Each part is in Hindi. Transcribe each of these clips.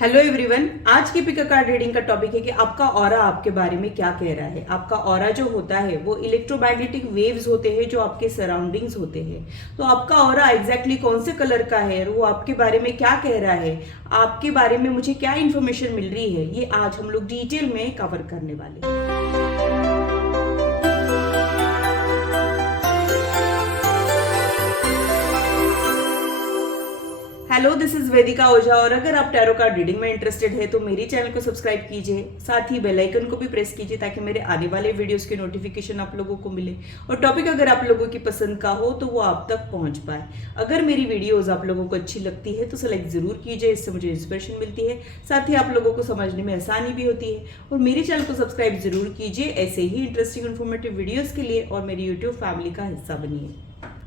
हेलो एवरीवन, आज की पिक अ कार्ड रीडिंग का टॉपिक है कि आपका ऑरा आपके बारे में क्या कह रहा है। आपका ऑरा जो होता है वो इलेक्ट्रोमैग्नेटिक वेव्स होते हैं जो आपके सराउंडिंग्स होते हैं। तो आपका ऑरा एग्जैक्टली कौन से कलर का है, वो आपके बारे में क्या कह रहा है, आपके बारे में मुझे क्या इन्फॉर्मेशन मिल रही है, ये आज हम लोग डिटेल में कवर करने वाले हैं। हेलो, दिस इज वेदिका ओझा। और अगर आप टैरो कार्ड रीडिंग में इंटरेस्टेड है तो मेरी चैनल को सब्सक्राइब कीजिए, साथ ही बेल आइकन को भी प्रेस कीजिए ताकि मेरे आने वाले वीडियोस की नोटिफिकेशन आप लोगों को मिले और टॉपिक अगर आप लोगों की पसंद का हो तो वो आप तक पहुंच पाए। अगर मेरी वीडियोस आप लोगों को अच्छी लगती है तो सेलेक्ट जरूर कीजिए, इससे मुझे इंस्पिरेशन मिलती है, साथ ही आप लोगों को समझने में आसानी भी होती है। और मेरी चैनल को सब्सक्राइब जरूर कीजिए ऐसे ही इंटरेस्टिंग इन्फॉर्मेटिव वीडियोज के लिए, और मेरी यूट्यूब फैमिली का हिस्सा बनिए।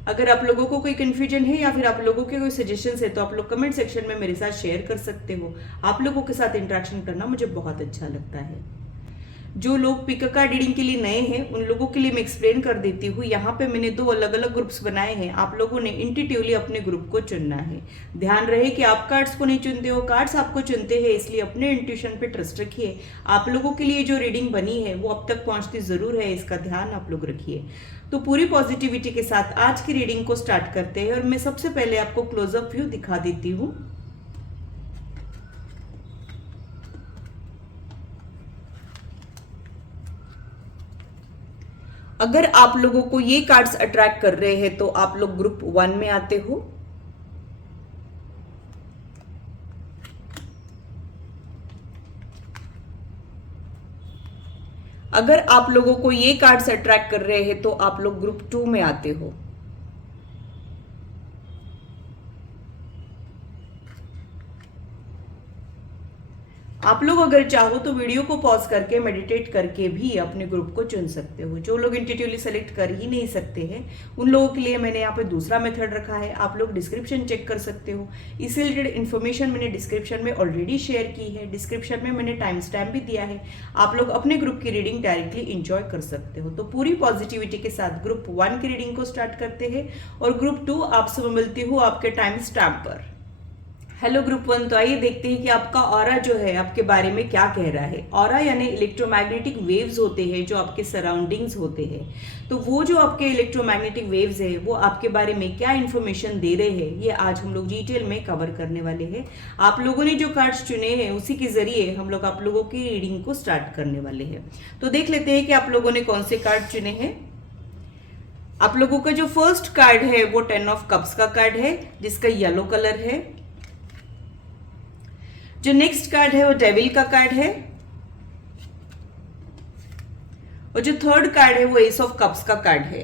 अगर आप लोगों को कोई कंफ्यूजन है या फिर आप लोगों के कोई सजेशंस है तो आप लोग कमेंट सेक्शन में मेरे साथ शेयर कर सकते हो। आप लोगों के साथ इंटरेक्शन करना मुझे बहुत अच्छा लगता है। जो लोग पिक अ कार्ड रीडिंग के लिए नए हैं उन लोगों के लिए मैं एक्सप्लेन कर देती हूँ। यहाँ पे मैंने 2 अलग अलग ग्रुप्स बनाए हैं। आप लोगों ने इंट्यूटिवली अपने ग्रुप को चुनना है। ध्यान रहे कि आप कार्ड्स को नहीं चुनते हो, कार्ड्स आपको चुनते हैं, इसलिए अपने इंट्यूशन पे ट्रस्ट रखिए। आप लोगों के लिए जो रीडिंग बनी है वो अब तक पहुंचती जरूर है, इसका ध्यान आप लोग रखिए। तो पूरी पॉजिटिविटी के साथ आज की रीडिंग को स्टार्ट करते हैं। और मैं सबसे पहले आपको क्लोजअप व्यू दिखा देती हूँ। अगर आप लोगों को ये कार्ड्स अट्रैक्ट कर रहे हैं तो आप लोग ग्रुप 1 में आते हो। अगर आप लोगों को ये कार्ड्स अट्रैक्ट कर रहे हैं तो आप लोग ग्रुप 2 में आते हो। आप लोग अगर चाहो तो वीडियो को पॉज करके मेडिटेट करके भी अपने ग्रुप को चुन सकते हो। जो लोग इंट्यूटिवली सेलेक्ट कर ही नहीं सकते हैं उन लोगों के लिए मैंने यहाँ पे दूसरा मेथड रखा है। आप लोग डिस्क्रिप्शन चेक कर सकते हो। इससे रिलेटेड इन्फॉर्मेशन मैंने डिस्क्रिप्शन में ऑलरेडी शेयर की है। डिस्क्रिप्शन में मैंने टाइम स्टैम्प भी दिया है। आप लोग अपने ग्रुप की रीडिंग डायरेक्टली इंजॉय कर सकते हो। तो पूरी पॉजिटिविटी के साथ ग्रुप 1 की रीडिंग को स्टार्ट करते हैं और ग्रुप 2 आपसे मैं मिलती हूँ आपके टाइम स्टैम्प पर। हेलो ग्रुप 1, तो आइए देखते हैं कि आपका ऑरा जो है आपके बारे में क्या कह रहा है। ऑरा यानी इलेक्ट्रोमैग्नेटिक वेव्स होते हैं जो आपके सराउंडिंग्स होते हैं। तो वो जो आपके इलेक्ट्रोमैग्नेटिक वेव्स है वो आपके बारे में क्या इन्फॉर्मेशन दे रहे हैं ये आज हम लोग डिटेल में कवर करने वाले हैं। आप लोगों ने जो कार्ड्स चुने हैं उसी के जरिए हम लोग आप लोगों की रीडिंग को स्टार्ट करने वाले हैं। तो देख लेते हैं कि आप लोगों ने कौन से कार्ड चुने हैं। आप लोगों का जो फर्स्ट कार्ड है वो 10 ऑफ कप्स का कार्ड है जिसका येलो कलर है। जो नेक्स्ट कार्ड है वो डेविल का कार्ड है। और जो थर्ड कार्ड है वो एस ऑफ कप्स का कार्ड है।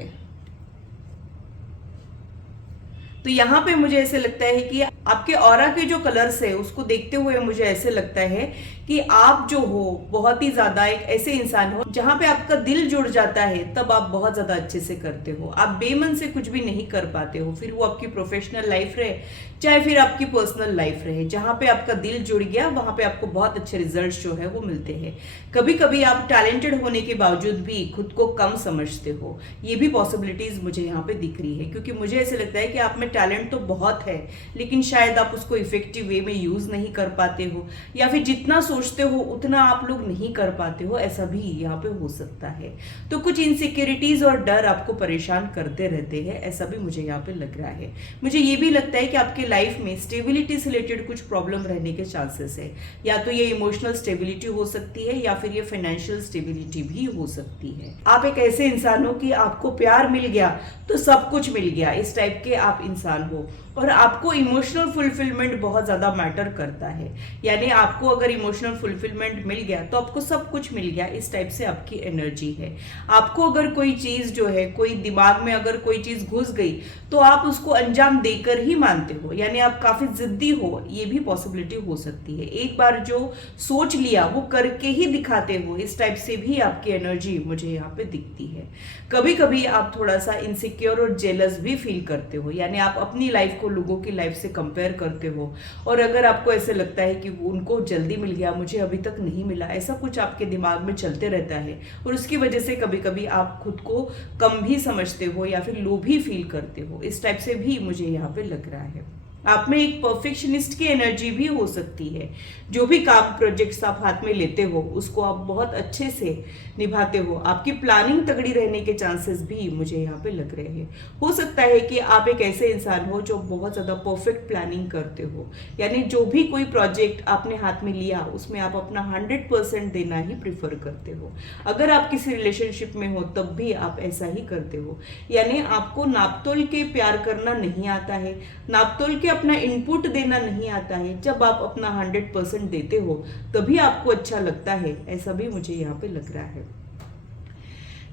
तो यहां पे मुझे ऐसे लगता है कि आपके ऑरा के जो कलर्स है उसको देखते हुए मुझे ऐसे लगता है कि आप जो हो बहुत ही ज्यादा एक ऐसे इंसान हो जहां पे आपका दिल जुड़ जाता है, तब आप बहुत ज्यादा अच्छे से करते हो। आप बेमन से कुछ भी नहीं कर पाते हो, फिर वो आपकी प्रोफेशनल लाइफ रहे चाहे फिर आपकी पर्सनल लाइफ रहे। जहां पे आपका दिल जुड़ गया वहां पे आपको बहुत अच्छे रिजल्ट्स जो है वो मिलते हैं। कभी कभी आप टैलेंटेड होने के बावजूद भी खुद को कम समझते हो, ये भी पॉसिबिलिटीज मुझे यहाँ पे दिख रही है। क्योंकि मुझे ऐसे लगता है कि आप में टैलेंट तो बहुत है लेकिन शायद आप उसको इफेक्टिव वे में यूज नहीं कर पाते हो, या फिर जितना सोचते हो उतना आप लोग नहीं कर पाते हो, ऐसा भी यहाँ पे हो सकता है। तो कुछ इनसिक्योरिटीज और डर आपको परेशान करते रहते हैं, ऐसा भी मुझे यहाँ पे लग रहा है। मुझे ये भी लगता है कि आपके लाइफ में स्टेबिलिटी से रिलेटेड कुछ प्रॉब्लम रहने के चांसेस है। या तो ये इमोशनल स्टेबिलिटी हो सकती है या फिर ये फाइनेंशियल स्टेबिलिटी भी हो सकती है। आप एक ऐसे इंसान हो कि आपको प्यार मिल गया तो सब कुछ मिल गया, इस टाइप के आप इंसान हो। और आपको इमोशनल फुलफिलमेंट बहुत ज्यादा मैटर करता है, यानी आपको अगर इमोशनल फुलफिलमेंट मिल गया तो आपको सब कुछ मिल गया, इस टाइप से आपकी एनर्जी है। आपको अगर कोई चीज जो है, कोई दिमाग में अगर कोई चीज घुस गई तो आप उसको अंजाम देकर ही मानते हो, यानी आप काफी जिद्दी हो, ये भी पॉसिबिलिटी हो सकती है। एक बार जो सोच लिया वो करके ही दिखाते हो, इस टाइप से भी आपकी एनर्जी मुझे यहाँ पे दिखती है। कभी कभी आप थोड़ा सा इनसिक्योर और जेलस भी फील करते हो, यानी आप अपनी लाइफ को लोगों की लाइफ से कंपेयर करते हो। और अगर आपको ऐसे लगता है कि उनको जल्दी मिल गया, मुझे अभी तक नहीं मिला, ऐसा कुछ आपके दिमाग में चलते रहता है और उसकी वजह से कभी कभी आप खुद को कम भी समझते हो या फिर लो भी फील करते हो, इस टाइप से भी मुझे यहाँ पे लग रहा है। आप में एक परफेक्शनिस्ट की एनर्जी भी हो सकती है। जो भी काम प्रोजेक्ट्स आप हाथ में लेते हो उसको आप बहुत अच्छे से निभाते हो। आपकी प्लानिंग तगड़ी रहने के चांसेस भी मुझे यहाँ पे लग रहे हैं। हो सकता है कि आप एक ऐसे इंसान हो जो बहुत ज़्यादा परफेक्ट प्लानिंग करते हो, यानी जो भी कोई प्रोजेक्ट आपने हाथ में लिया उसमें आप अपना 100% देना ही प्रिफर करते हो। अगर आप किसी रिलेशनशिप में हो तब भी आप ऐसा ही करते हो, यानी आपको नापतोल के प्यार करना नहीं आता है, नापतोल के अपना इनपुट देना नहीं आता है। जब आप अपना 100% देते हो तभी आपको अच्छा लगता है, ऐसा भी मुझे यहाँ पे लग रहा है।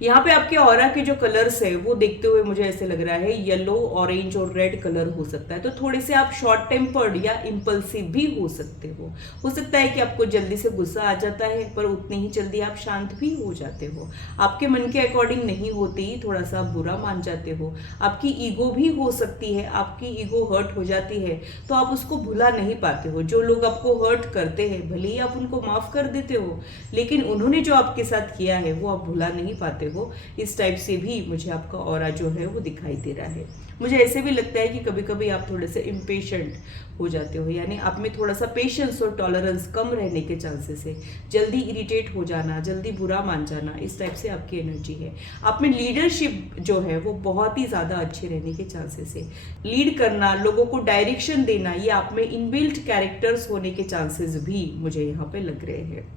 यहाँ पे आपके ऑरा के जो कलर्स है वो देखते हुए मुझे ऐसे लग रहा है येलो, ऑरेंज और रेड कलर हो सकता है। तो थोड़े से आप शॉर्ट टेम्पर्ड या इम्पल्सिव भी हो सकते हो सकता है कि आपको जल्दी से गुस्सा आ जाता है पर उतनी ही जल्दी आप शांत भी हो जाते हो। आपके मन के अकॉर्डिंग नहीं होते ही थोड़ा सा बुरा मान जाते हो। आपकी ईगो भी हो सकती है, आपकी ईगो हर्ट हो जाती है तो आप उसको भुला नहीं पाते हो। जो लोग आपको हर्ट करते हैं भले ही आप उनको माफ कर देते हो, लेकिन उन्होंने जो आपके साथ किया है वो आप भुला नहीं पाते हो। इस टाइप से भी मुझे आपका ऑरा जो है वो दिखाई दे रहा है। मुझे ऐसे भी लगता है कि कभी कभी आप थोड़े से इम्पेशेंट हो जाते हो, यानी आप में थोड़ा सा पेशेंस और टॉलरेंस कम रहने के चांसेस है। जल्दी इरिटेट हो जाना, जल्दी बुरा मान जाना, इस टाइप से आपकी एनर्जी है। आप में लीडरशिप जो है वो बहुत ही ज़्यादा अच्छी रहने के चांसेस है। लीड करना, लोगों को डायरेक्शन देना, ये आप में इनबिल्ट कैरेक्टर्स होने के चांसेस भी मुझे यहाँ पे लग रहे हैं।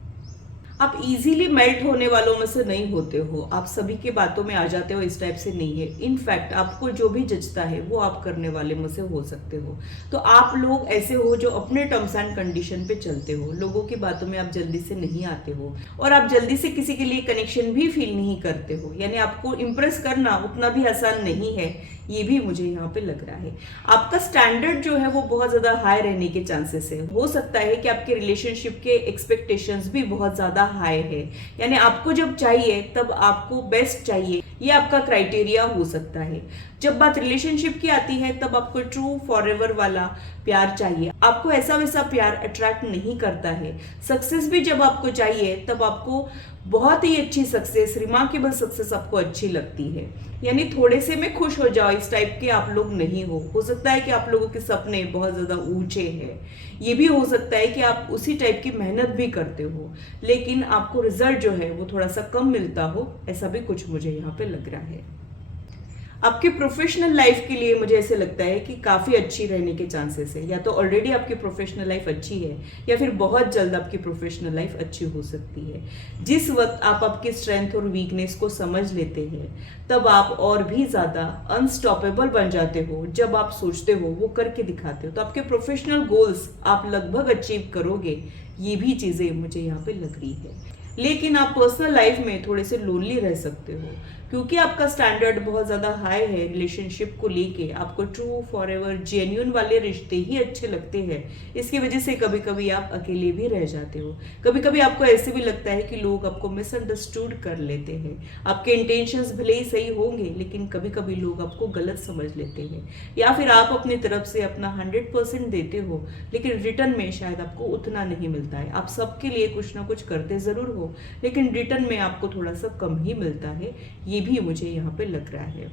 आप इजीली मेल्ट होने वालों में से नहीं होते हो, आप सभी के बातों में आ जाते हो, इस टाइप से नहीं है। इनफैक्ट आपको जो भी जचता है वो आप करने वाले में से हो सकते हो। तो आप लोग ऐसे हो जो अपने टर्म्स एंड कंडीशन पे चलते हो, लोगों की बातों में आप जल्दी से नहीं आते हो और आप जल्दी से किसी के लिए कनेक्शन भी फील नहीं करते हो, यानी आपको इम्प्रेस करना उतना भी आसान नहीं है, ये भी मुझे यहाँ पे लग रहा है। आपका स्टैंडर्ड जो है वो बहुत ज्यादा हाई रहने के चांसेस है। हो सकता है कि आपके रिलेशनशिप के एक्सपेक्टेशंस भी बहुत ज्यादा हाई है, यानी आपको जब चाहिए तब आपको बेस्ट चाहिए, ये आपका क्राइटेरिया हो सकता है। जब बात रिलेशनशिप की आती है तब आपको ट्रू फॉरएवर वाला प्यार चाहिए, आपको ऐसा वैसा प्यार अट्रैक्ट नहीं करता है। सक्सेस भी जब आपको चाहिए तब आपको बहुत ही अच्छी सक्सेस, रिमार्केबल सक्सेस आपको अच्छी लगती है, यानी थोड़े से में खुश हो जाओ इस टाइप के आप लोग नहीं हो सकता है कि आप लोगों के सपने बहुत ज्यादा ऊंचे हैं। ये भी हो सकता है कि आप उसी टाइप की मेहनत भी करते हो लेकिन आपको रिजल्ट जो है वो थोड़ा सा कम मिलता हो, ऐसा भी कुछ मुझे यहाँ पे लग रहा है। आपके प्रोफेशनल लाइफ के लिए मुझे ऐसे लगता है कि काफ़ी अच्छी रहने के चांसेस है। या तो ऑलरेडी आपकी प्रोफेशनल लाइफ अच्छी है या फिर बहुत जल्द आपकी प्रोफेशनल लाइफ अच्छी हो सकती है। जिस वक्त आप आपकी स्ट्रेंथ और वीकनेस को समझ लेते हैं तब आप और भी ज़्यादा अनस्टॉपेबल बन जाते हो। जब आप सोचते हो वो करके दिखाते हो तो आपके प्रोफेशनल गोल्स आप लगभग अचीव करोगे, ये भी चीज़ें मुझे यहाँ पे लग रही है। लेकिन आप पर्सनल लाइफ में थोड़े से लोनली रह सकते हो क्योंकि आपका स्टैंडर्ड बहुत ज़्यादा हाई है। रिलेशनशिप को लेके आपको ट्रू फॉरएवर जेन्युइन वाले रिश्ते ही अच्छे लगते हैं। इसकी वजह से कभी कभी आप अकेले भी रह जाते हो। कभी कभी आपको ऐसे भी लगता है कि लोग आपको मिसअंडरस्टूड कर लेते हैं। आपके इंटेंशंस भले ही सही होंगे लेकिन कभी कभी लोग आपको गलत समझ लेते हैं, या फिर आप अपनी तरफ से अपना 100% देते हो लेकिन रिटर्न में शायद आपको उतना नहीं मिलता है। आप सबके लिए कुछ ना कुछ करते ज़रूर हो लेकिन रिटर्न में आपको थोड़ा सा कम ही मिलता है, ये भी मुझे यहाँ पे लग रहा है।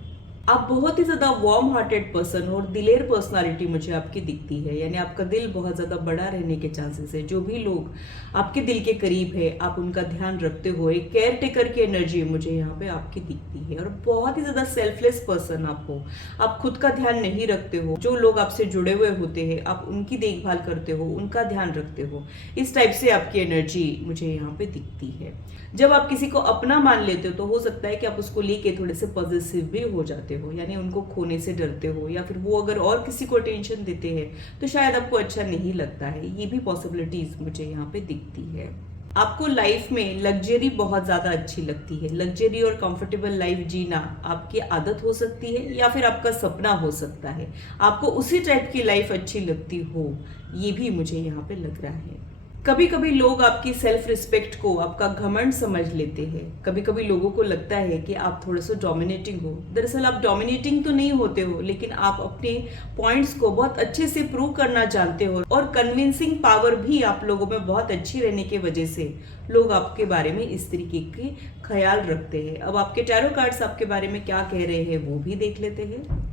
आप बहुत ही ज्यादा वार्म हार्टेड पर्सन और दिलेर पर्सनालिटी मुझे आपकी दिखती है, यानी आपका दिल बहुत ज्यादा बड़ा रहने के चांसेस है। जो भी लोग आपके दिल के करीब है आप उनका ध्यान रखते हो। एक केयर टेकर की एनर्जी मुझे यहाँ पे आपकी दिखती है और बहुत ही ज्यादा सेल्फलेस पर्सन आप हो। आप खुद का ध्यान नहीं रखते हो, जो लोग आपसे जुड़े हुए होते हैं आप उनकी देखभाल करते हो, उनका ध्यान रखते हो। इस टाइप से आपकी एनर्जी मुझे यहाँ पे दिखती है। जब आप किसी को अपना मान लेते हो तो हो सकता है कि आप उसको लेके थोड़े से पॉजिटिव भी हो जाते हो, यानी उनको खोने से डरते हो, या फिर वो अगर और किसी को टेंशन देते हैं तो शायद आपको अच्छा नहीं लगता है। ये भी पॉसिबिलिटीज मुझे यहाँ पे दिखती है। आपको लाइफ में लग्जरी बहुत ज़्यादा अच्छी लगती है। लग्जरी और कंफर्टेबल लाइफ जीना आपकी आदत हो सकती है या फिर आपका सपना हो सकता है। आपको उसी टाइप की लाइफ अच्छी लगती हो, ये भी मुझे यहाँ पे लग रहा है। कभी कभी लोग आपकी सेल्फ रिस्पेक्ट को आपका घमंड समझ लेते हैं। कभी कभी लोगों को लगता है कि आप थोड़े से डोमिनेटिंग हो। दरअसल आप डोमिनेटिंग तो नहीं होते हो लेकिन आप अपने पॉइंट्स को बहुत अच्छे से प्रूव करना जानते हो और कन्विंसिंग पावर भी आप लोगों में बहुत अच्छी रहने की वजह से लोग आपके बारे में इस तरीके के ख्याल रखते हैं। अब आपके टैरो कार्ड्स आपके बारे में क्या कह रहे हैं वो भी देख लेते हैं।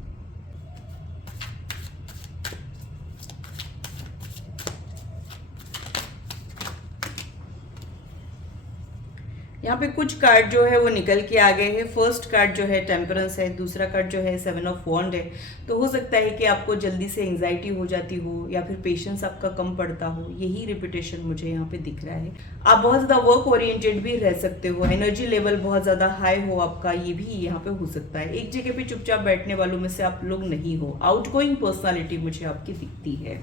यहाँ पे कुछ कार्ड जो है वो निकल के आ गए हैं। फर्स्ट कार्ड जो है टेम्परेंस है, दूसरा कार्ड जो है 7 ऑफ वॉन्ड है। तो हो सकता है कि आपको जल्दी से एंग्जाइटी हो जाती हो या फिर पेशेंस आपका कम पड़ता हो, यही रिपीटेशन मुझे यहाँ पे दिख रहा है। आप बहुत ज़्यादा वर्क ओरिएंटेड भी रह सकते हो, एनर्जी लेवल बहुत ज़्यादा हाई हो आपका, ये भी यहाँ पे हो सकता है। एक जगह पे चुपचाप बैठने वालों में से आप लोग नहीं हो, आउटगोइंग पर्सनालिटी मुझे आपकी दिखती है।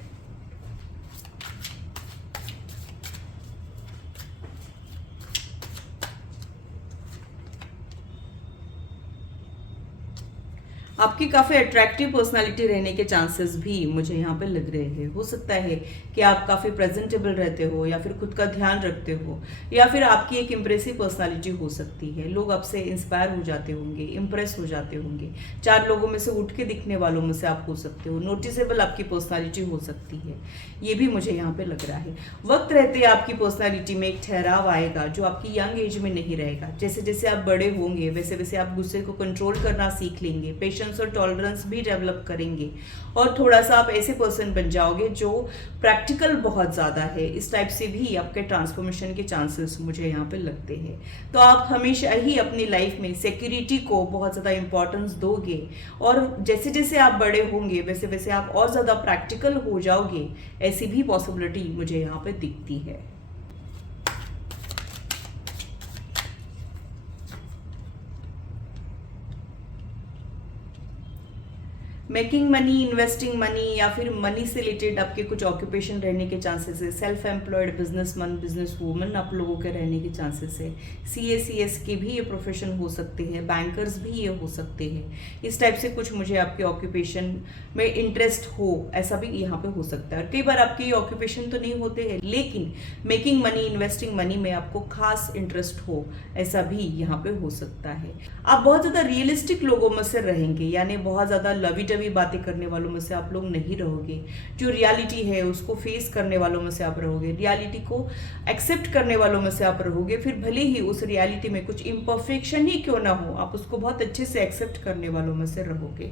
आपकी काफ़ी अट्रैक्टिव पर्सनालिटी रहने के चांसेस भी मुझे यहाँ पे लग रहे हैं। हो सकता है कि आप काफ़ी प्रेजेंटेबल रहते हो या फिर खुद का ध्यान रखते हो, या फिर आपकी एक इम्प्रेसिव पर्सनालिटी हो सकती है। लोग आपसे इंस्पायर हो जाते होंगे, इम्प्रेस हो जाते होंगे। 4 लोगों में से उठ के दिखने वालों में से आप हो सकते हो, नोटिसेबल आपकी पर्सनालिटी हो सकती है, ये भी मुझे यहाँ पे लग रहा है। वक्त रहते आपकी पर्सनालिटी में एक ठहराव आएगा जो आपकी यंग एज में नहीं रहेगा। जैसे जैसे आप बड़े होंगे वैसे वैसे आप गुस्से को कंट्रोल करना सीख लेंगे, पेशेंस और टॉलरेंस भी डेवलप करेंगे, और थोड़ा सा आप ऐसे पर्सन बन जाओगे जो प्रैक्टिकल बहुत ज़्यादा है। इस टाइप से भी आपके ट्रांसफॉर्मेशन के चांसेस मुझे यहाँ पे लगते हैं। तो आप हमेशा ही अपनी लाइफ में सिक्योरिटी को बहुत ज़्यादा इंपॉर्टेंस दोगे, और जैसे जैसे आप बड़े होंगे वैसे वैसे आप और ज़्यादा प्रैक्टिकल हो जाओगे, ऐसी भी पॉसिबिलिटी मुझे यहाँ पे दिखती है। मेकिंग मनी, इन्वेस्टिंग मनी, या फिर मनी से रिलेटेड आपके कुछ ऑक्यूपेशन रहने के चांसेस है। Self employed businessman, business woman आप लोगों के रहने के चांसेस है। CA CS के भी ये प्रोफेशन हो सकते हैं, बैंकर्स भी ये हो सकते हैं। इस टाइप से कुछ मुझे आपके ऑक्यूपेशन में इंटरेस्ट हो, ऐसा भी यहाँ पे हो सकता है। कई बार आपके ये ऑक्यूपेशन तो नहीं होते हैं, लेकिन मेकिंग मनी, इन्वेस्टिंग मनी में आपको खास इंटरेस्ट हो, ऐसा भी यहाँ पे हो सकता है। आप बहुत ज़्यादा रियलिस्टिक लोगों में से रहेंगे, यानी बहुत ज़्यादा लवी डवी बातें करने वालों में से आप लोग नहीं रहोगे। जो रियलिटी है उसको फेस करने वालों में से आप रहोगे, रियलिटी को एक्सेप्ट करने वालों में से आप रहोगे। फिर भले ही उस रियलिटी में कुछ इम्परफेक्शन ही क्यों ना हो, आप उसको बहुत अच्छे से एक्सेप्ट करने वालों में से रहोगे।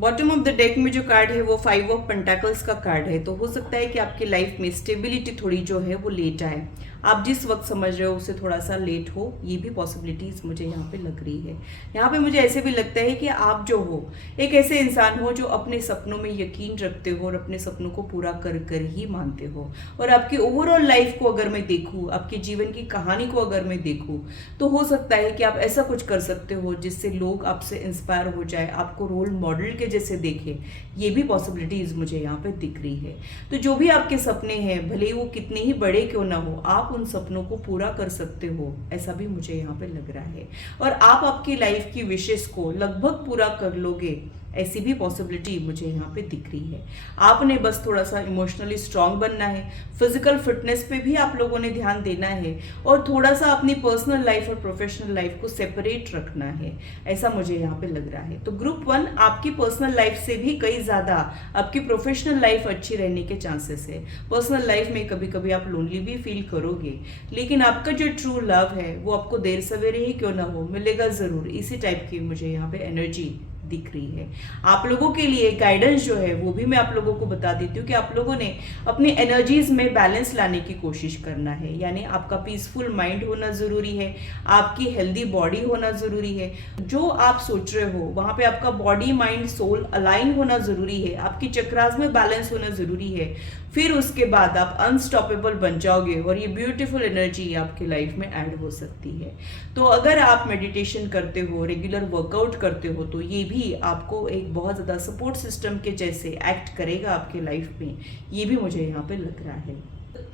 बॉटम ऑफ द डेक में जो कार्ड है वो 5 ऑफ पेंटाकल्स का कार्ड है। तो हो सकता है कि आपकी लाइफ में स्टेबिलिटी थोड़ी जो है वो लेट आए, आप जिस वक्त समझ रहे हो उससे थोड़ा सा लेट हो, ये भी पॉसिबिलिटीज मुझे यहाँ पे लग रही है। यहाँ पे मुझे ऐसे भी लगता है कि आप जो हो एक ऐसे इंसान हो जो अपने सपनों में यकीन रखते हो और अपने सपनों को पूरा कर कर ही मानते हो। और आपकी ओवरऑल लाइफ को अगर मैं देखूँ, आपके जीवन की कहानी को अगर मैं देखूँ, तो हो सकता है कि आप ऐसा कुछ कर सकते हो जिससे लोग आपसे इंस्पायर हो जाए, आपको रोल मॉडल के जैसे देखे। ये भी पॉसिबिलिटीज मुझे यहाँ पे दिख रही है। तो जो भी आपके सपने हैं, भले ही वो कितने ही बड़े क्यों ना हो, आप उन सपनों को पूरा कर सकते हो, ऐसा भी मुझे यहाँ पे लग रहा है। और आप आपकी लाइफ की विशेष को लगभग पूरा कर लोगे, ऐसी भी पॉसिबिलिटी मुझे यहाँ पे दिख रही है। आपने बस थोड़ा सा इमोशनली स्ट्रांग बनना है, फिजिकल फिटनेस पे भी आप लोगों ने ध्यान देना है, और थोड़ा सा अपनी पर्सनल लाइफ और प्रोफेशनल लाइफ को सेपरेट रखना है, ऐसा मुझे यहाँ पे लग रहा है। तो ग्रुप 1 आपकी पर्सनल लाइफ से भी कई ज़्यादा आपकी प्रोफेशनल लाइफ अच्छी रहने के चांसेस है। पर्सनल लाइफ में कभी कभी आप लोनली भी फील करोगे, लेकिन आपका जो ट्रू लव है वो आपको देर सवेरे ही क्यों ना हो, मिलेगा ज़रूर। इसी टाइप की मुझे यहाँ पे एनर्जी दिख रही है। आप लोगों के लिए गाइडेंस जो है वो भी मैं आप लोगों को बता देती हूँ कि आप लोगों ने अपनी एनर्जीज में बैलेंस लाने की कोशिश करना है। यानी आपका पीसफुल माइंड होना ज़रूरी है, आपकी हेल्दी बॉडी होना ज़रूरी है। जो आप सोच रहे हो वहाँ पे आपका बॉडी, माइंड, सोल अलाइन होना ज़रूरी है, आपकी चक्रास में बैलेंस होना ज़रूरी है। फिर उसके बाद आप अनस्टॉपेबल बन जाओगे और ये ब्यूटीफुल एनर्जी आपकी लाइफ में ऐड हो सकती है। तो अगर आप मेडिटेशन करते हो, रेगुलर वर्कआउट करते हो, तो ये भी आपको एक बहुत ज़्यादा सपोर्ट सिस्टम के जैसे एक्ट करेगा आपके लाइफ में, ये भी मुझे यहाँ पे लग रहा है।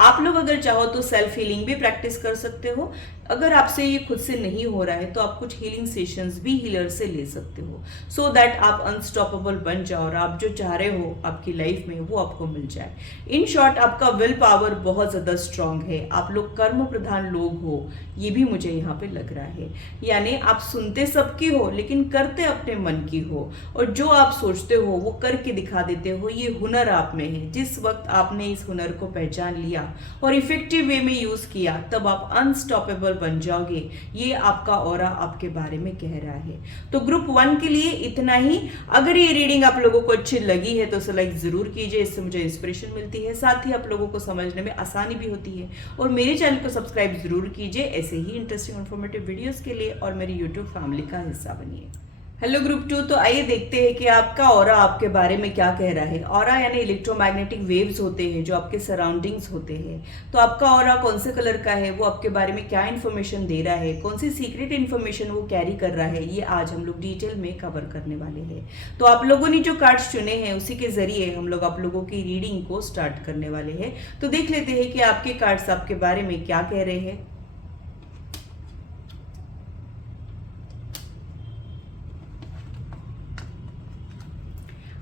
आप लोग अगर चाहो तो सेल्फ हीलिंग भी प्रैक्टिस कर सकते हो, अगर आपसे ये खुद से नहीं हो रहा है तो आप कुछ हीलिंग सेशंस भी हीलर से ले सकते हो, सो दैट आप अनस्टॉपेबल बन जाओ और आप जो चाह रहे हो आपकी लाइफ में वो आपको मिल जाए। इन शॉर्ट, आपका विल पावर बहुत ज़्यादा स्ट्रांग है। आप लोग कर्म प्रधान लोग हो, ये भी मुझे यहाँ पे लग रहा है। यानी आप सुनते सबकी हो लेकिन करते अपने मन की हो, और जो आप सोचते हो वो करके दिखा देते हो। ये हुनर आप में है। जिस वक्त आपने इस हुनर को पहचान लिया और इफेक्टिव वे में यूज किया, तब आप अनस्टॉपेबल बन जाओगे। ये आपका ऑरा आपके बारे में कह रहा है। तो ग्रुप 1 के लिए इतना ही। अगर ये रीडिंग आप लोगों को अच्छी लगी है तो उसे लाइक जरूर कीजिए, इससे मुझे इंस्पिरेशन मिलती है, साथ ही आप लोगों को समझने में आसानी भी होती है। और मेरे चैनल को सब्सक्राइब जरूर कीजिए ऐसे ही इंटरेस्टिंग इन्फॉर्मेटिव वीडियोस के लिए, और मेरी यूट्यूब फैमिली का हिस्सा बनिए। हेलो ग्रुप 2, तो आइए देखते हैं कि आपका ऑरा आपके बारे में क्या कह रहा है। ऑरा यानी इलेक्ट्रोमैग्नेटिक वेव्स होते हैं जो आपके सराउंडिंग्स होते हैं। तो आपका ऑरा कौन से कलर का है, वो आपके बारे में क्या इन्फॉर्मेशन दे रहा है, कौन सी सीक्रेट इन्फॉर्मेशन वो कैरी कर रहा है, ये आज हम लोग डिटेल में कवर करने वाले हैं। तो आप लोगों ने जो कार्ड्स चुने हैं उसी के जरिए हम लोग आप लोगों की रीडिंग को स्टार्ट करने वाले हैं। तो देख लेते हैं कि आपके कार्ड्स आपके बारे में क्या कह रहे हैं।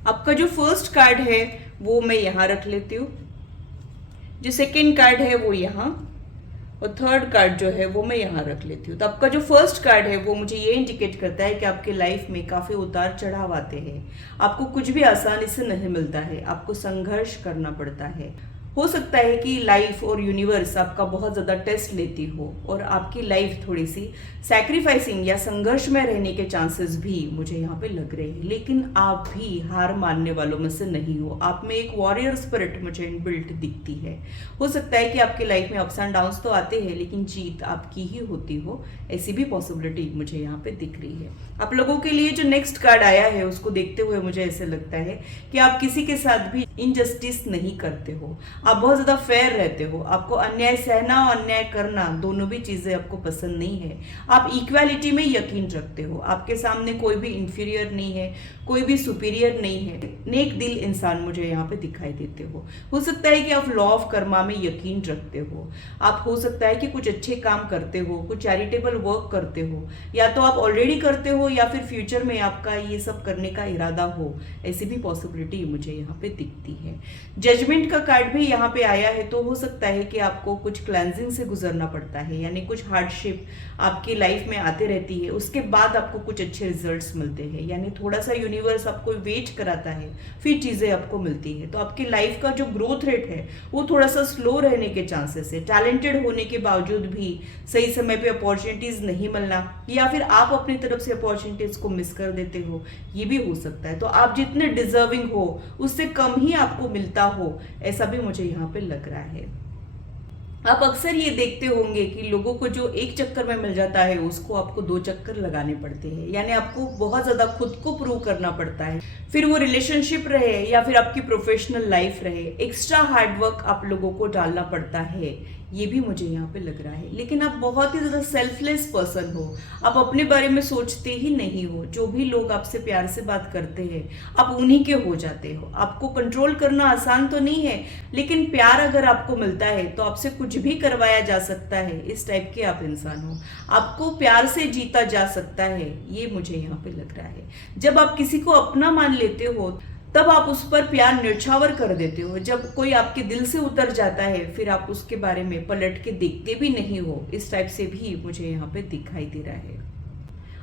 आपका जो फर्स्ट कार्ड है वो मैं यहां रख लेती हूँ, जो सेकेंड कार्ड है वो यहाँ, और थर्ड कार्ड जो है वो मैं यहाँ रख लेती हूँ। तो आपका जो फर्स्ट कार्ड है वो मुझे ये इंडिकेट करता है कि आपके लाइफ में काफ़ी उतार चढ़ाव आते हैं। आपको कुछ भी आसानी से नहीं मिलता है, आपको संघर्ष करना पड़ता है। हो सकता है कि लाइफ और यूनिवर्स आपका बहुत ज़्यादा टेस्ट लेती हो और आपकी लाइफ थोड़ी सी सैक्रिफाइसिंग या संघर्ष में रहने के चांसेस भी मुझे यहाँ पे लग रहे हैं। लेकिन आप भी हार मानने वालों में से नहीं हो। आप में एक वॉरियर स्पिरिट मुझे इनबिल्ट दिखती है। हो सकता है कि आपकी लाइफ में अप्स एंड डाउन्स तो आते हैं लेकिन जीत आपकी ही होती हो, ऐसी भी पॉसिबिलिटी मुझे यहाँ पे दिख रही है। आप लोगों के लिए जो नेक्स्ट कार्ड आया है उसको देखते हुए मुझे ऐसे लगता है कि आप किसी के साथ भी इनजस्टिस नहीं करते हो। आप बहुत ज्यादा फेयर रहते हो। आपको अन्याय सहना और अन्याय करना दोनों भी चीजें आपको पसंद नहीं है। आप इक्वालिटी में यकीन रखते हो। आपके सामने कोई भी इंफीरियर नहीं है, कोई भी सुपीरियर नहीं है। नेक दिल इंसान मुझे यहाँ पे दिखाई देते हो सकता है कि आप लॉ ऑफ कर्मा में यकीन रखते हो। आप हो सकता है कि कुछ अच्छे काम करते हो, कुछ चैरिटेबल वर्क करते हो, या तो आप ऑलरेडी करते हो या फिर फ्यूचर में आपका ये सब करने का इरादा हो। ऐसी भी पॉसिबिलिटी मुझे यहाँ पे दिखती है। जजमेंट का कार्ड भी यहाँ पे आया है, तो हो सकता है कि आपको कुछ क्लेंजिंग से गुजरना पड़ता है, यानी कुछ हार्डशिप आपकी लाइफ में आते रहती है, उसके बाद आपको कुछ अच्छे रिजल्ट्स मिलते हैं। यानी थोड़ा सा यूनिवर्स आपको वेट कराता है, फिर चीजें आपको मिलती है। तो आपकी लाइफ का जो ग्रोथ रेट है वो थोड़ा सा स्लो रहने के चांसेस है। टैलेंटेड होने के बावजूद भी सही समय पे अपॉर्चुनिटीज नहीं मिलना, या फिर आप अपनी तरफ से अपॉर्चुनिटीज को मिस कर देते हो, ये भी हो सकता है। तो आप जितने डिजर्विंग हो उससे कम ही आपको मिलता हो, ऐसा भी मुझे यहाँ पे लग रहा है। आप अक्सर ये देखते होंगे कि लोगों को जो एक चक्कर में मिल जाता है उसको आपको 2 चक्कर लगाने पड़ते हैं। यानी आपको बहुत ज्यादा खुद को प्रूव करना पड़ता है, फिर वो रिलेशनशिप रहे या फिर आपकी प्रोफेशनल लाइफ रहे। एक्स्ट्रा हार्डवर्क आप लोगों को डालना पड़ता है, ये भी मुझे यहाँ पे लग रहा है। लेकिन आप बहुत ही ज्यादा सेल्फलेस पर्सन हो। आप अपने बारे में सोचते ही नहीं हो। जो भी लोग आपसे प्यार से बात करते हैं आप उन्हीं के हो जाते हो। आपको कंट्रोल करना आसान तो नहीं है, लेकिन प्यार अगर आपको मिलता है तो आपसे कुछ भी करवाया जा सकता है। इस टाइप के आप इंसान हो। आपको प्यार से जीता जा सकता है, ये मुझे यहाँ पे लग रहा है। जब आप किसी को अपना मान लेते हो तब आप उस पर प्यार न्यौछावर कर देते हो। जब कोई आपके दिल से उतर जाता है फिर आप उसके बारे में पलट के देखते भी नहीं हो। इस टाइप से भी मुझे यहाँ पे दिखाई दे रहा है।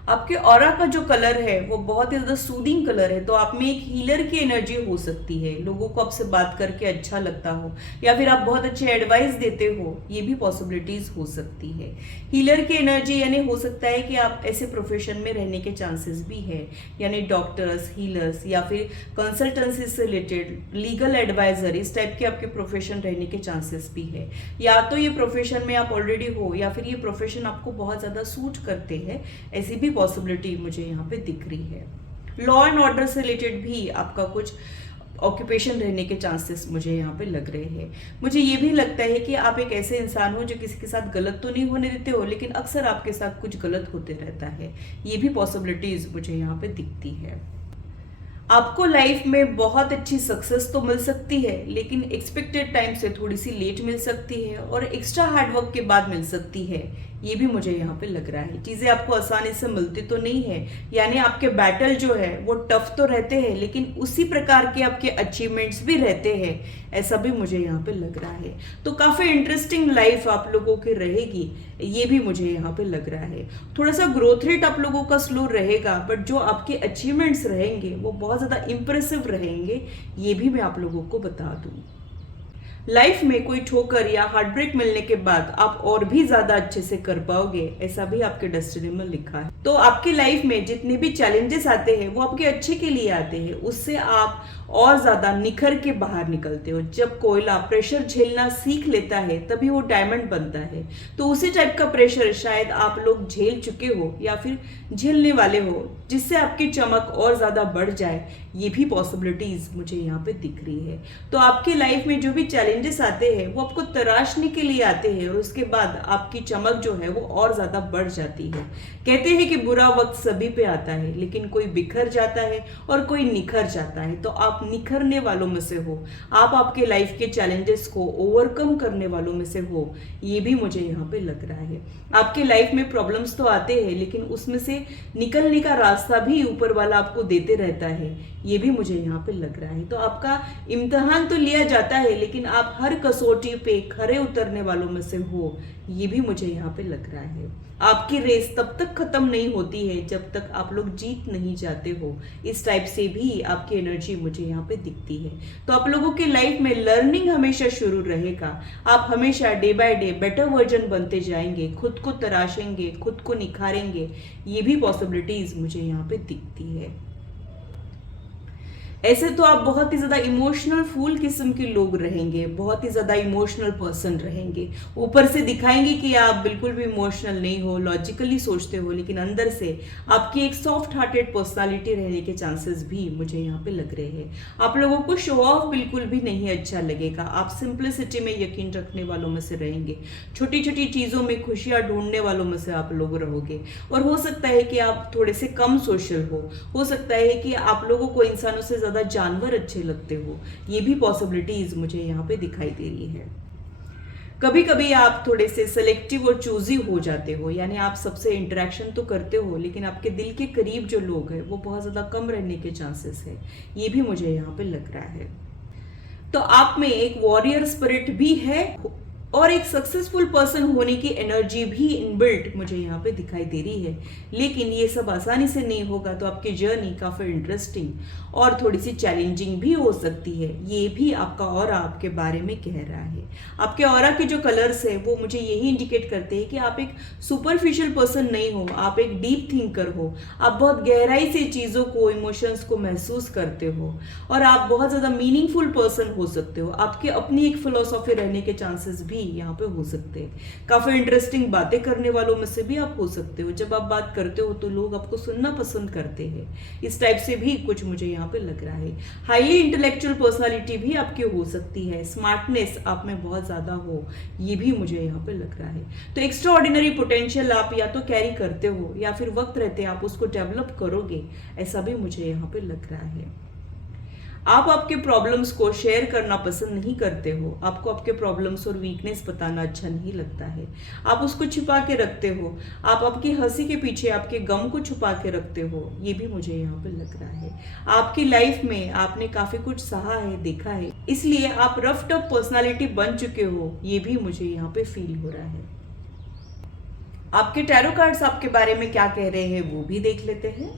आपके ऑरा का जो कलर है वो बहुत ही ज्यादा सूदिंग कलर है। तो आप में एक हीलर की एनर्जी हो सकती है। लोगों को आपसे बात करके अच्छा लगता हो, या फिर आप बहुत अच्छे एडवाइस देते हो, ये भी पॉसिबिलिटीज हो सकती है। हीलर की एनर्जी यानी हो सकता है कि आप ऐसे प्रोफेशन में रहने के चांसेस भी है, यानी डॉक्टर्स, हीलर्स, या फिर कंसल्टेंसी से रिलेटेड, लीगल एडवाइजर, इस टाइप के आपके प्रोफेशन रहने के चांसेस भी है। या तो ये प्रोफेशन में आप ऑलरेडी हो, या फिर ये प्रोफेशन आपको बहुत ज्यादा सूट करते हैं। ऐसी भी पॉसिबिलिटी मुझे यहाँ पे दिख रही है। लॉ एंड ऑर्डर से रिलेटेड भी आपका कुछ ऑक्यूपेशन रहने के चांसेस मुझे यहाँ पे लग रहे हैं। मुझे ये भी लगता है कि आप एक ऐसे इंसान हो जो किसी के साथ गलत तो नहीं होने देते हो, लेकिन अक्सर आपके साथ कुछ गलत होते रहता है। ये भी पॉसिबिलिटीज मुझे यहाँ पे दिखती है। आपको लाइफ में बहुत अच्छी सक्सेस तो मिल सकती है, लेकिन एक्सपेक्टेड टाइम से थोड़ी सी लेट मिल सकती है और एक्स्ट्रा हार्डवर्क के बाद मिल सकती है। ये भी मुझे यहाँ पे लग रहा है। चीज़ें आपको आसानी से मिलती तो नहीं है, यानी आपके बैटल जो है वो टफ तो रहते हैं, लेकिन उसी प्रकार के आपके अचीवमेंट्स भी रहते हैं, ऐसा भी मुझे यहाँ पे लग रहा है। तो काफ़ी इंटरेस्टिंग लाइफ आप लोगों की रहेगी, ये भी मुझे यहाँ पे लग रहा है। थोड़ा सा ग्रोथ रेट आप लोगों का स्लो रहेगा, बट जो आपके अचीवमेंट्स रहेंगे वो बहुत ज़्यादा इंप्रेसिव रहेंगे, ये भी मैं आप लोगों को बता दूँ। लाइफ में कोई ठोकर या हार्ट ब्रेक मिलने के बाद आप और भी ज्यादा अच्छे से कर पाओगे, ऐसा भी आपके डेस्टिनी में लिखा है। तो आपकी लाइफ में जितने भी चैलेंजेस आते हैं वो आपके अच्छे के लिए आते हैं, उससे आप और ज्यादा निखर के बाहर निकलते हो। जब कोयला प्रेशर झेलना सीख लेता है तभी वो डायमंड बनता है। तो उसी टाइप का प्रेशर शायद आप लोग झेल चुके हो या फिर झेलने वाले हो, जिससे आपकी चमक और ज्यादा बढ़ जाए, ये भी पॉसिबिलिटीज मुझे यहाँ पे दिख रही है। तो आपकी लाइफ में जो भी चैलेंजेस आते हैं वो आपको तराशने के लिए आते हैं, और उसके बाद आपकी चमक जो है वो और ज्यादा बढ़ जाती है। कहते हैं कि बुरा वक्त सभी पे आता है, लेकिन कोई बिखर जाता है और कोई निखर जाता है। तो आप निखरने वालों में से हो, आप आपके लाइफ के चैलेंजेस को ओवरकम करने वालों में से हो, ये भी मुझे यहाँ पे लग रहा है। आपके लाइफ में प्रॉब्लम्स तो आते हैं, लेकिन उसमें से निकलने का रास्ता भी ऊपर वाला आपको देते रहता है, ये भी मुझे यहाँ पे लग रहा है। तो आपका इम्तिहान तो लिया जाता है, लेकिन आप हर कसौटी पे खरे उतरने वालों में से हो, ये भी मुझे यहाँ पे लग रहा है। आपकी रेस तब तक खत्म नहीं होती है जब तक आप लोग जीत नहीं जाते हो, इस टाइप से भी आपकी एनर्जी मुझे यहाँ पे दिखती है। तो आप लोगों की लाइफ में लर्निंग हमेशा शुरू रहेगा, आप हमेशा day by day better version बनते जाएंगे, खुद को तराशेंगे, खुद को निखारेंगे, ये भी पॉसिबिलिटीज मुझे यहाँ पे दिखती है। ऐसे तो आप बहुत ही ज्यादा इमोशनल फूल किस्म के लोग रहेंगे, बहुत ही ज्यादा इमोशनल पर्सन रहेंगे। ऊपर से दिखाएंगे कि आप बिल्कुल भी इमोशनल नहीं हो, लॉजिकली सोचते हो, लेकिन अंदर से आपकी एक सॉफ्ट हार्टेड पर्सनालिटी रहने के चांसेस भी मुझे यहाँ पे लग रहे हैं। आप लोगों को शो ऑफ बिल्कुल भी नहीं अच्छा लगेगा, आप सिंप्लिसिटी में यकीन रखने वालों में से रहेंगे, छोटी छोटी चीजों में खुशियां ढूंढने वालों में से आप लोग रहोगे। और हो सकता है कि आप थोड़े से कम सोशल हो सकता है कि आप लोगों को इंसानों से ज्यादा जानवर अच्छे लगते हो, ये भी पॉसिबिलिटीज मुझे यहाँ पे दिखाई दे रही है। कभी कभी आप थोड़े से सेलेक्टिव और चूजी हो जाते हो, यानी आप सबसे इंटरेक्शन तो करते हो, लेकिन आपके दिल के करीब जो लोग हैं वो बहुत ज्यादा कम रहने के चांसेस है, ये भी मुझे यहाँ पे लग रहा है। तो आप में एक वॉरियर स्पिरिट भी है और एक सक्सेसफुल पर्सन होने की एनर्जी भी इनबिल्ट मुझे यहाँ पे दिखाई दे रही है। लेकिन ये सब आसानी से नहीं होगा, तो आपकी जर्नी काफी इंटरेस्टिंग और थोड़ी सी चैलेंजिंग भी हो सकती है, ये भी आपका ऑरा आपके बारे में कह रहा है। आपके ऑरा के जो कलर्स है वो मुझे यही इंडिकेट करते हैं कि आप एक सुपरफिशियल पर्सन नहीं हो, आप एक डीप थिंकर हो, आप बहुत गहराई से चीजों को, इमोशंस को महसूस करते हो, और आप बहुत ज्यादा मीनिंगफुल पर्सन हो सकते हो। आपकी अपनी एक फिलोसॉफी रहने के चांसेस भी यहाँ पे हो सकते हैं। काफी इंटरेस्टिंग बातें करने वालों में से भी आप हो सकते हो, जब आप बात करते हो तो लोग आपको सुनना पसंद करते हैं, इस टाइप से भी कुछ मुझे यहाँ पे लग रहा है। हाईली इंटेलेक्चुअल पर्सनालिटी भी आपकी हो सकती है, स्मार्टनेस आप में बहुत ज्यादा हो, ये भी मुझे यहाँ पे लग रहा है। तो एक्स्ट्रा ऑर्डिनरी पोटेंशियल आप या तो कैरी करते हो या फिर वक्त रहते आप उसको डेवलप करोगे, ऐसा भी मुझे यहाँ पे लग रहा है। आप आपके प्रॉब्लम्स को शेयर करना पसंद नहीं करते हो, आपको आपके प्रॉब्लम्स और वीकनेस बताना अच्छा नहीं लगता है, आप उसको छिपा के रखते हो, आप आपकी हंसी के पीछे आपके गम को छुपा के रखते हो, ये भी मुझे यहाँ पे लग रहा है। आपकी लाइफ में आपने काफी कुछ सहा है, देखा है, इसलिए आप रफ टफ पर्सनालिटी बन चुके हो, ये भी मुझे यहाँ पे फील हो रहा है। आपके टैरो कार्ड्स आपके बारे में क्या कह रहे हैं वो भी देख लेते हैं।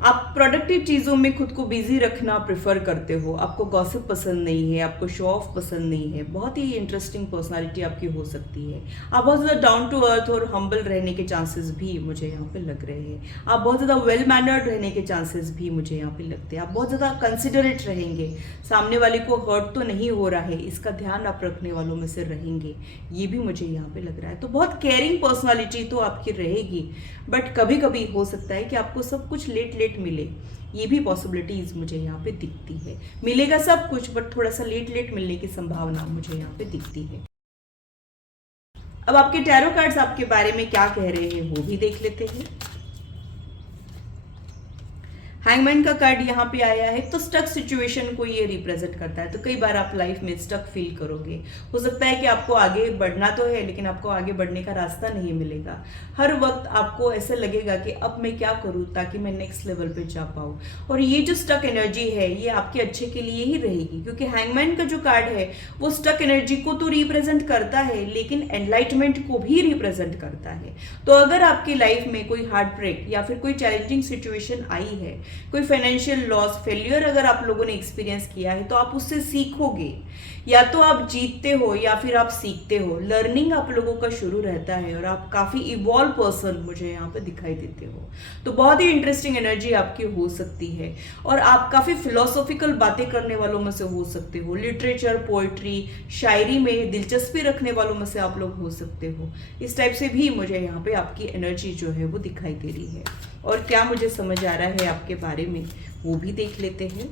आप प्रोडक्टिव चीज़ों में खुद को बिजी रखना प्रेफर करते हो, आपको गॉसिप पसंद नहीं है, आपको शो ऑफ पसंद नहीं है, बहुत ही इंटरेस्टिंग पर्सनालिटी आपकी हो सकती है। आप बहुत ज़्यादा डाउन टू अर्थ और हम्बल रहने के चांसेस भी मुझे यहाँ पे लग रहे हैं। आप बहुत ज़्यादा वेल मैनर्ड रहने के चांसेस भी मुझे यहाँ पे लगते हैं। आप बहुत ज़्यादा कंसिडरेट रहेंगे, सामने वाले को हर्ट तो नहीं हो रहा है, इसका ध्यान आप रखने वालों में से रहेंगे, ये भी मुझे यहाँ पे लग रहा है। तो बहुत केयरिंग पर्सनालिटी तो आपकी रहेगी, बट कभी कभी हो सकता है कि आपको सब कुछ लेट मिले, ये भी पॉसिबिलिटीज मुझे यहाँ पे दिखती है। मिलेगा सब कुछ, बट थोड़ा सा लेट मिलने की संभावना मुझे यहाँ पे दिखती है। अब आपके टैरो कार्ड्स आपके बारे में क्या कह रहे हैं वो भी देख लेते हैं। हैंगमैन का कार्ड यहाँ पे आया है, तो स्टक सिचुएशन को ये रिप्रेजेंट करता है। तो कई बार आप लाइफ में स्टक फील करोगे, हो सकता है कि आपको आगे बढ़ना तो है लेकिन आपको आगे बढ़ने का रास्ता नहीं मिलेगा। हर वक्त आपको ऐसा लगेगा कि अब मैं क्या करूँ ताकि मैं नेक्स्ट लेवल पे जा पाऊँ। और ये जो स्टक एनर्जी है ये आपके अच्छे के लिए ही रहेगी, क्योंकि हैंगमैन का जो कार्ड है वो स्टक एनर्जी को तो रिप्रेजेंट करता है लेकिन एनलाइटमेंट को भी रिप्रेजेंट करता है। तो अगर आपकी लाइफ में कोई हार्ट ब्रेक या फिर कोई चैलेंजिंग सिचुएशन आई है, कोई फाइनेंशियल लॉस, फेल्यूर अगर आप लोगों ने एक्सपीरियंस किया है, तो आप उससे सीखोगे। या तो आप जीतते हो या फिर आप सीखते हो। लर्निंग आप लोगों का शुरू रहता है और आप काफी इवॉल्व पर्सन मुझे यहाँ पे दिखाई देते हो। तो बहुत ही इंटरेस्टिंग एनर्जी आपकी हो सकती है और आप काफी फिलोसॉफिकल बातें करने वालों में से हो सकते हो। लिटरेचर, पोएट्री, शायरी में दिलचस्पी रखने वालों में से आप लोग हो सकते हो। इस टाइप से भी मुझे यहाँ पे आपकी एनर्जी जो है वो दिखाई दे रही है। और क्या मुझे समझ आ रहा है आपके बारे में वो भी देख लेते हैं।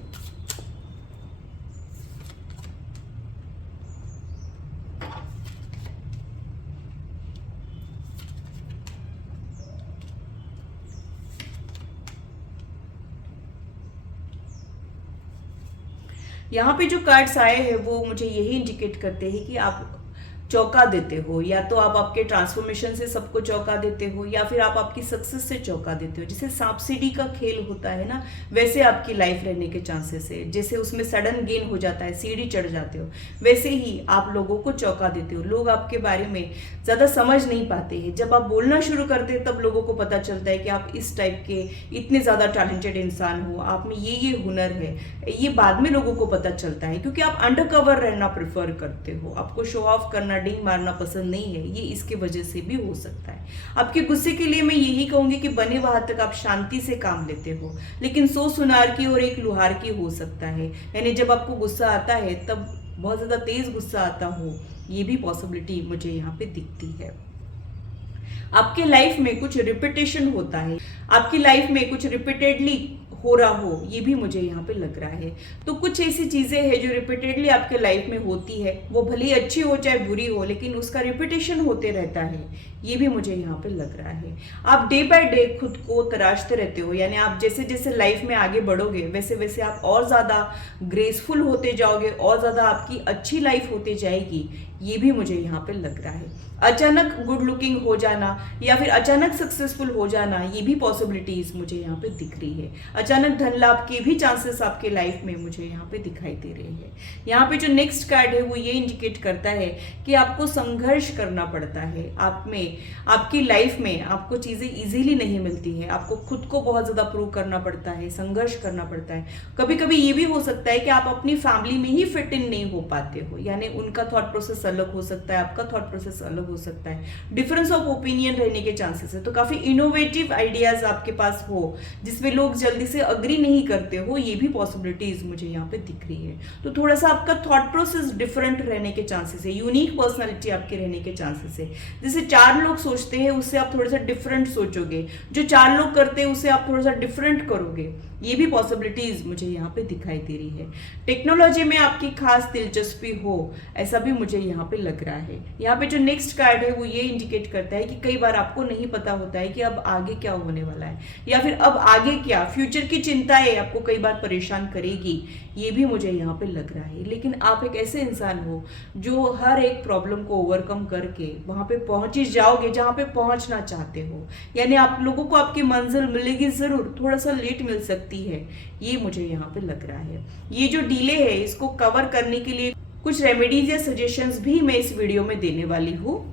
यहाँ पे जो कार्ड्स आए हैं वो मुझे यही इंडिकेट करते हैं कि आप चौंका देते हो। या तो आप आपके ट्रांसफॉर्मेशन से सबको चौंका देते हो या फिर आप आपकी सक्सेस से चौंका देते हो। जैसे सांप सीढ़ी का खेल होता है ना, वैसे आपकी लाइफ रहने के चांसेस है। जैसे उसमें सडन गेन हो जाता है, सीढ़ी चढ़ जाते हो, वैसे ही आप लोगों को चौंका देते हो। लोग आपके बारे में ज़्यादा समझ नहीं पाते हैं। जब आप बोलना शुरू करते हैं तब लोगों को पता चलता है कि आप इस टाइप के इतने ज़्यादा टैलेंटेड इंसान हो, आप में ये हुनर है। ये बाद में लोगों को पता चलता है क्योंकि आप अंडर कवर रहना प्रेफर करते हो। आपको शो ऑफ करना, डिंग मारना पसंद नहीं है। ये इसके वजह से भी हो सकता है। आपके गुस्से के लिए मैं यही कहूंगी कि बने वहां तक आप शांति से काम लेते हो, लेकिन 100 सुनार की और एक लुहार की हो सकता है। यानी जब आपको गुस्सा आता है तब बहुत ज्यादा तेज गुस्सा आता हो, ये भी पॉसिबिलिटी मुझे यहाँ पे दिखती है। आपके लाइफ में कुछ रिपीटेशन होता है, आपकी लाइफ में कुछ रिपीटेडली हो रहा हो, ये भी मुझे यहाँ पे लग रहा है। तो कुछ ऐसी चीजें हैं जो रिपीटेडली आपके लाइफ में होती है, वो भले ही अच्छी हो चाहे बुरी हो, लेकिन उसका रिपीटेशन होते रहता है, ये भी मुझे यहाँ पे लग रहा है। आप डे बाय डे खुद को तराशते रहते हो, यानी आप जैसे जैसे लाइफ में आगे बढ़ोगे वैसे वैसे आप और ज्यादा ग्रेसफुल होते जाओगे, और ज्यादा आपकी अच्छी लाइफ होती जाएगी, ये भी मुझे यहाँ पे लग रहा है। अचानक गुड लुकिंग हो जाना या फिर अचानक सक्सेसफुल हो जाना, ये भी पॉसिबिलिटीज मुझे यहाँ पे दिख रही है। अचानक धन लाभ के भी चांसेस आपके लाइफ में मुझे यहाँ पे दिखाई दे रहे हैं। यहाँ पे जो नेक्स्ट कार्ड है वो ये इंडिकेट करता है कि आपको संघर्ष करना पड़ता है। आप में, आपकी लाइफ में आपको चीजें इजीली नहीं मिलती है, आपको खुद को बहुत ज्यादा प्रूव करना पड़ता है, संघर्ष करना पड़ता है। कभी कभी ये भी हो सकता है कि आप अपनी फैमिली में ही फिट इन नहीं हो पाते हो, यानी उनका थॉट प्रोसेस अलग हो सकता है, आपका थॉट प्रोसेस अलग हो सकता है, डिफरेंस ऑफ ओपिनियन रहने के चांसेस है। तो काफी इनोवेटिव आइडियाज आपके पास हो जिसमें लोग जल्दी से अग्री नहीं करते हो, ये भी पॉसिबिलिटीज मुझे यहाँ पे दिख रही है। तो थोड़ा सा आपका थॉट प्रोसेस डिफरेंट रहने के चांसेस है, यूनिक पर्सनालिटी आपके रहने के चांसेस है। जैसे 4 लोग सोचते हैं उससे आप थोड़ा सा डिफरेंट सोचोगे, जो 4 लोग करते हैं उससे आप थोड़ा सा डिफरेंट करोगे, ये भी पॉसिबिलिटीज मुझे यहाँ पे दिखाई दे रही है। टेक्नोलॉजी में आपकी खास दिलचस्पी हो, ऐसा भी मुझे यहाँ पे लग रहा है। यहाँ पे जो नेक्स्ट कार्ड है वो ये इंडिकेट करता है कि कई बार आपको नहीं पता होता है कि अब आगे क्या होने वाला है, या फिर अब आगे क्या, फ्यूचर की चिंताएं आपको कई बार परेशान करेगी, ये भी मुझे यहाँ पे लग रहा है। लेकिन आप एक ऐसे इंसान हो जो हर एक प्रॉब्लम को ओवरकम करके वहां पे पहुंच ही जाओगे जहां पे पहुंचना चाहते हो। यानी आप लोगों को आपकी मंजिल मिलेगी जरूर, थोड़ा सा लेट मिल सकती है, ये मुझे यहाँ पे लग रहा है। ये जो डिले है इसको कवर करने के लिए कुछ रेमेडीज या सजेशंस भी मैं इस वीडियो में देने वाली हूँ।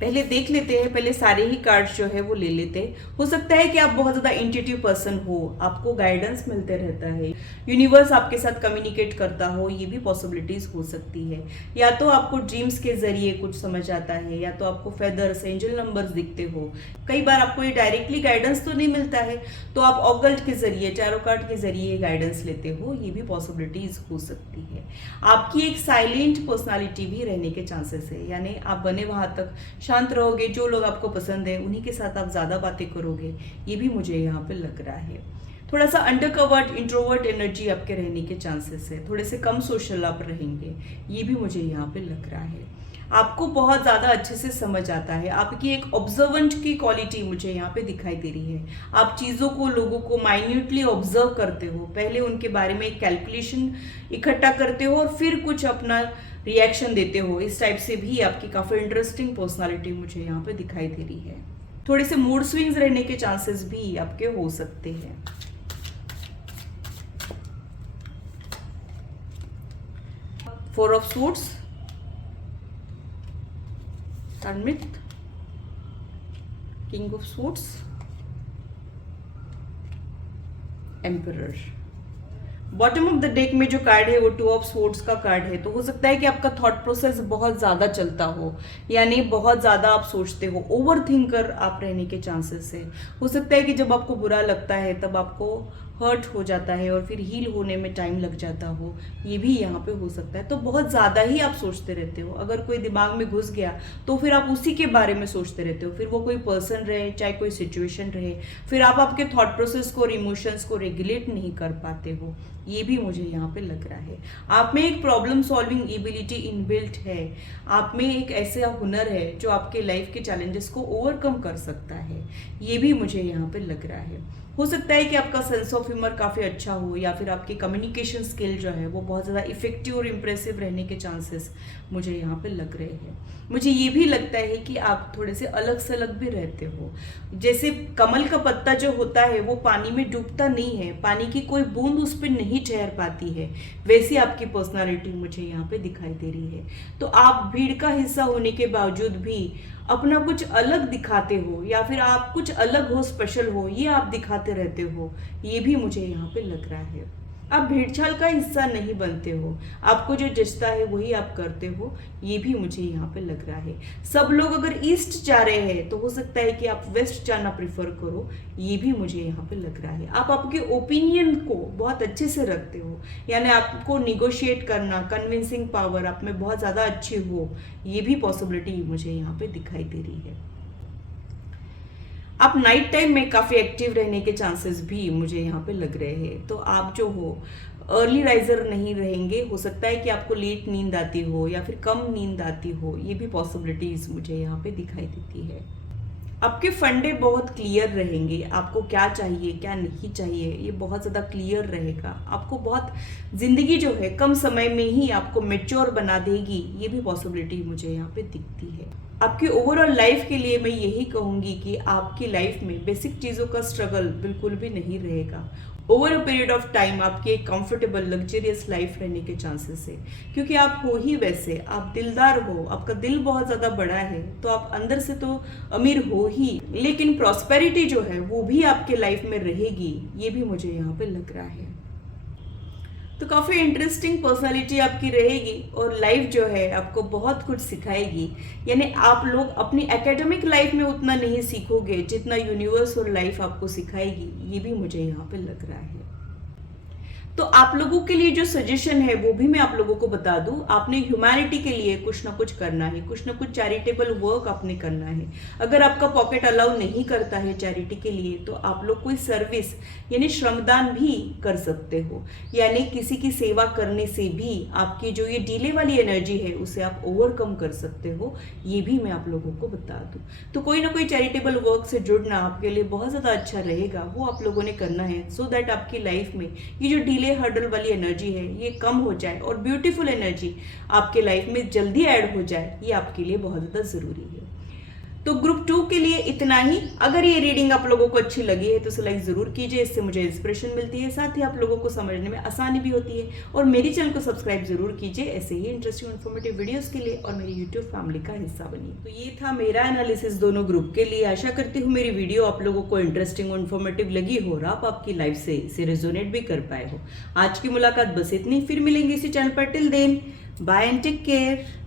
पहले देख लेते हैं, पहले सारे ही कार्ड्स जो है वो ले लेते हैं। हो सकता है कि आप बहुत ज्यादा इंट्यूटिव पर्सन हो, आपको गाइडेंस मिलते रहता है, यूनिवर्स आपके साथ कम्युनिकेट करता हो, ये भी पॉसिबिलिटीज हो सकती है। या तो आपको ड्रीम्स के जरिए कुछ समझ आता है, या तो आपको फेदर्स, एंजल नंबर्स दिखते हो। कई बार आपको ये डायरेक्टली गाइडेंस तो नहीं मिलता है, तो आप ऑकल्ट के जरिए, टैरो कार्ड के जरिए गाइडेंस लेते हो, ये भी पॉसिबिलिटीज हो सकती है। आपकी एक साइलेंट पर्सनालिटी भी रहने के चांसेस है, यानी आप बने वहां तक शांत रहोगे, जो लोग आपको पसंद है उन्हीं के साथ आप ज्यादा बातें करोगे, ये भी मुझे यहाँ पे लग रहा है। थोड़ा सा अंडरकवर्ड इंट्रोवर्ट एनर्जी आपके रहने के चांसेस है, थोड़े से कम सोशल आप रहेंगे, ये भी मुझे यहाँ पे लग रहा है। आपको बहुत ज़्यादा अच्छे से समझ आता है, आपकी एक ऑब्जर्वेंट की क्वालिटी मुझे यहाँ पे दिखाई दे रही है। आप चीज़ों को, लोगों को माइन्यूटली ऑब्जर्व करते हो, पहले उनके बारे में एक कैलकुलेशन इकट्ठा करते हो और फिर कुछ अपना रिएक्शन देते हो। इस टाइप से भी आपकी काफ़ी इंटरेस्टिंग पर्सनालिटी मुझे यहाँ पे दिखाई दे रही है। थोड़े से मूड स्विंग्स रहने के चांसेस भी आपके हो सकते हैं। Four of suits, Hermit, King of Swords, Emperor। Bottom of the deck में जो कार्ड है वो टू ऑफ स्वॉर्ड्स का कार्ड है। तो हो सकता है कि आपका थॉट प्रोसेस बहुत ज़्यादा चलता हो, यानी बहुत ज़्यादा आप सोचते हो, ओवर थिंकर आप रहने के चांसेस है। हो सकता है कि जब आपको बुरा लगता है तब आपको हर्ट हो जाता है और फिर हील होने में टाइम लग जाता हो, ये भी यहाँ पे हो सकता है। तो बहुत ज़्यादा ही आप सोचते रहते हो। अगर कोई दिमाग में घुस गया तो फिर आप उसी के बारे में सोचते रहते हो, फिर वो कोई पर्सन रहे चाहे कोई सिचुएशन रहे, फिर आप आपके थॉट प्रोसेस को और इमोशंस को रेगुलेट नहीं कर पाते हो, ये भी मुझे यहाँ पे लग रहा है। आप में एक प्रॉब्लम सॉल्विंग एबिलिटी इनबिल्ट है, आप में एक ऐसा हुनर है जो आपके लाइफ के चैलेंजेस को ओवरकम कर सकता है, ये भी मुझे यहाँ पे लग रहा है। हो सकता है कि आपका सेंस ऑफ ह्यूमर काफ़ी अच्छा हो, या फिर आपकी कम्युनिकेशन स्किल जो है वो बहुत ज़्यादा इफेक्टिव और इम्प्रेसिव रहने के चांसेस मुझे यहाँ पे लग रहे हैं। मुझे ये भी लगता है कि आप थोड़े से अलग से अलग भी रहते हो। जैसे कमल का पत्ता जो होता है वो पानी में डूबता नहीं है, पानी की कोई बूंद उस पर नहीं ठहर पाती है, वैसी आपकी पर्सनालिटी मुझे यहाँ पे दिखाई दे रही है। तो आप भीड़ का हिस्सा होने के बावजूद भी अपना कुछ अलग दिखाते हो, या फिर आप कुछ अलग हो, स्पेशल हो, ये आप दिखाते रहते हो, ये भी मुझे यहाँ पे लग रहा है। आप भीड़छाल का हिस्सा नहीं बनते हो, आपको जो जचता है वही आप करते हो, ये भी मुझे यहाँ पे लग रहा है। सब लोग अगर ईस्ट जा रहे हैं तो हो सकता है कि आप वेस्ट जाना प्रिफर करो, ये भी मुझे यहाँ पे लग रहा है। आप आपके ओपिनियन को बहुत अच्छे से रखते हो, यानी आपको निगोशिएट करना, कन्विंसिंग पावर आप में बहुत ज़्यादा अच्छी हो, ये भी पॉसिबिलिटी मुझे यहाँ पे दिखाई दे रही है। आप नाइट टाइम में काफ़ी एक्टिव रहने के चांसेस भी मुझे यहाँ पे लग रहे हैं। तो आप जो हो अर्ली राइजर नहीं रहेंगे, हो सकता है कि आपको लेट नींद आती हो या फिर कम नींद आती हो, ये भी पॉसिबिलिटीज मुझे यहाँ पे दिखाई देती है। आपके फंडे बहुत क्लियर रहेंगे, आपको क्या चाहिए क्या नहीं चाहिए ये बहुत ज़्यादा क्लियर रहेगा। आपको बहुत ज़िंदगी जो है कम समय में ही आपको मेच्योर बना देगी, ये भी पॉसिबिलिटी मुझे यहाँ पे दिखती है। आपकी ओवरऑल लाइफ के लिए मैं यही कहूँगी कि आपकी लाइफ में बेसिक चीज़ों का स्ट्रगल बिल्कुल भी नहीं रहेगा। Over a period of time आपकी एक कंफर्टेबल लग्जरियस लाइफ रहने के चांसेस है, क्योंकि आप हो ही वैसे, आप दिलदार हो, आपका दिल बहुत ज़्यादा बड़ा है, तो आप अंदर से तो अमीर हो ही, लेकिन प्रॉस्पेरिटी जो है वो भी आपके लाइफ में रहेगी, ये भी मुझे यहाँ पे लग रहा है। तो काफ़ी इंटरेस्टिंग पर्सनालिटी आपकी रहेगी और लाइफ जो है आपको बहुत कुछ सिखाएगी। यानी आप लोग अपनी एकेडमिक लाइफ में उतना नहीं सीखोगे जितना यूनिवर्स और लाइफ आपको सिखाएगी, ये भी मुझे यहाँ पे लग रहा है। तो आप लोगों के लिए जो सजेशन है वो भी मैं आप लोगों को बता दूं, आपने ह्यूमैनिटी के लिए कुछ ना कुछ करना है, कुछ ना कुछ चैरिटेबल वर्क आपने करना है। अगर आपका पॉकेट अलाउ नहीं करता है चैरिटी के लिए तो आप लोग कोई सर्विस यानी श्रमदान भी कर सकते हो, यानी किसी की सेवा करने से भी आपकी जो ये डिले वाली एनर्जी है उसे आप ओवरकम कर सकते हो, ये भी मैं आप लोगों को बता दूं। तो कोई ना कोई चैरिटेबल वर्क से जुड़ना आपके लिए बहुत ज़्यादा अच्छा रहेगा, वो आप लोगों ने करना है, सो दैट आपकी लाइफ में ये जो डिले हर्डल वाली एनर्जी है ये कम हो जाए और ब्यूटीफुल एनर्जी आपके लाइफ में जल्दी ऐड हो जाए, ये आपके लिए बहुत ज़्यादा ज़रूरी है। तो ग्रुप 2 के लिए इतना ही। अगर ये रीडिंग आप लोगों को अच्छी लगी है तो इसे लाइक ज़रूर कीजिए, इससे मुझे इंस्पिरेशन मिलती है, साथ ही आप लोगों को समझने में आसानी भी होती है। और मेरी चैनल को सब्सक्राइब जरूर कीजिए ऐसे ही इंटरेस्टिंग इन्फॉर्मेटिव वीडियोस के लिए, और मेरी यूट्यूब फैमिली का हिस्सा बनिए। तो ये था मेरा एनालिसिस दोनों ग्रुप के लिए। आशा करती हूँ मेरी वीडियो आप लोगों को इंटरेस्टिंग और इन्फॉर्मेटिव लगी हो और आप आपकी लाइफ से इसे रेजोनेट भी कर पाए हो। आज की मुलाकात बस इतनी, फिर मिलेंगे इसी चैनल पर। Till then bye and take care.